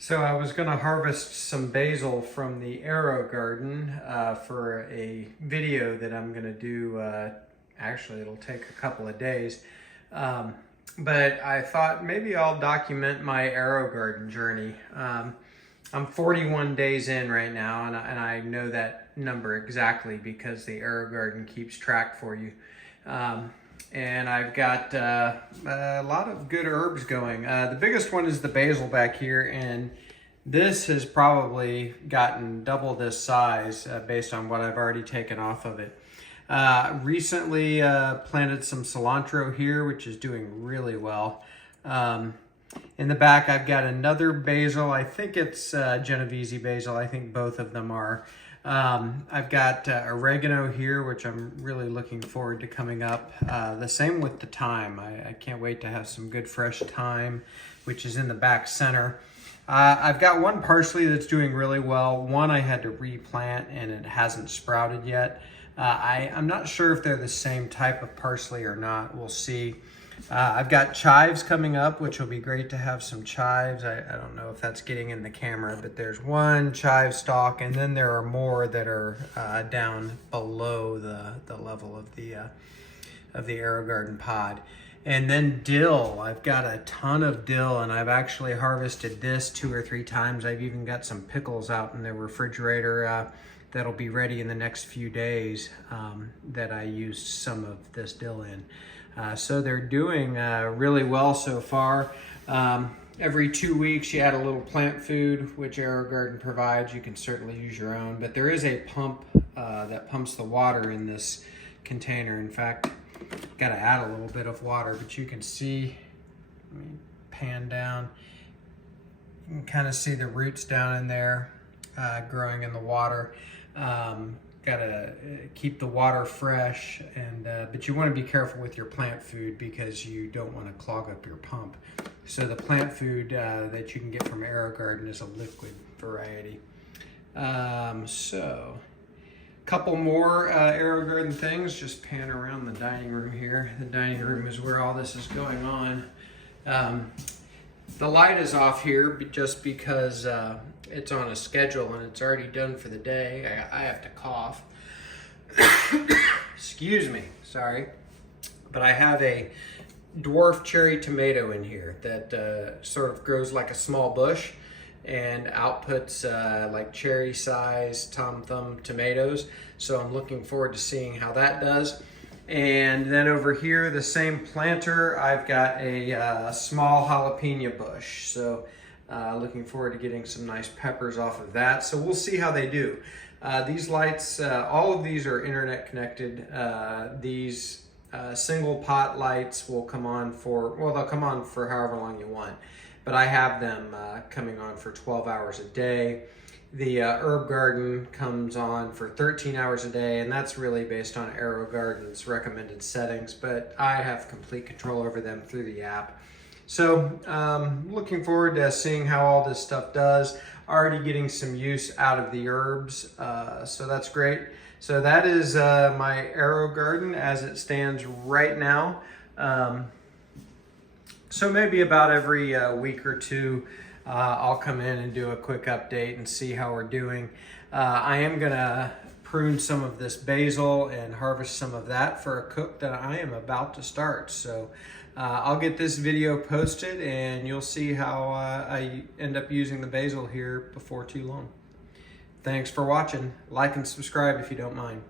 So I was going to harvest some basil from the AeroGarden for a video that I'm going to do. Actually, it'll take a couple of days. But I thought maybe I'll document my AeroGarden journey. I'm 41 days in right now, and I know that number exactly because the AeroGarden keeps track for you. And I've got a lot of good herbs going. The biggest one is the basil back here, and this has probably gotten double this size based on what I've already taken off of it. Recently planted some cilantro here, which is doing really well. In the back, I've got another basil. I think it's Genovese basil. I think both of them are. I've got oregano here, which I'm really looking forward to coming up. The same with the thyme. I can't wait to have some good fresh thyme, which is in the back center. I've got one parsley that's doing really well. One I had to replant and it hasn't sprouted yet. I'm not sure if they're the same type of parsley or not. We'll see. I've got chives coming up, which will be great to have some chives. I don't know if that's getting in the camera, but there's one chive stalk, and then there are more that are down below the level of the AeroGarden pod. And then dill. I've got a ton of dill, and I've actually harvested this 2 or 3 times. I've even got some pickles out in the refrigerator that'll be ready in the next few days that I used some of this dill in. So they're doing really well so far. Every 2 weeks you add a little plant food, which AeroGarden provides. You can certainly use your own, but there is a pump that pumps the water in this container. In fact, got to add a little bit of water, but you can see, let me pan down, you can kind of see the roots down in there growing in the water. Gotta keep the water fresh, and but you want to be careful with your plant food because you don't want to clog up your pump. So the plant food that you can get from AeroGarden is a liquid variety. So a couple more AeroGarden things. Just pan around the dining room here. The dining room is where all this is going on. The light is off here just because it's on a schedule and it's already done for the day. I have to cough. Excuse me, sorry. But I have a dwarf cherry tomato in here that sort of grows like a small bush and outputs like cherry size Tom Thumb tomatoes. So I'm looking forward to seeing how that does. And then over here, the same planter, I've got a small jalapeno bush. So looking forward to getting some nice peppers off of that. So we'll see how they do. These lights, all of these are internet connected. These single pot lights will come on for, well, they'll come on for however long you want. But I have them coming on for 12 hours a day. The herb garden comes on for 13 hours a day, and that's really based on AeroGarden's recommended settings, but I have complete control over them through the app. So looking forward to seeing how all this stuff does. Already getting some use out of the herbs, so that's great. So that is my AeroGarden as it stands right now. So maybe about every week or two, I'll come in and do a quick update and see how we're doing. I am gonna prune some of this basil and harvest some of that for a cook that I am about to start. So I'll get this video posted and you'll see how I end up using the basil here before too long. Thanks for watching. Like and subscribe if you don't mind.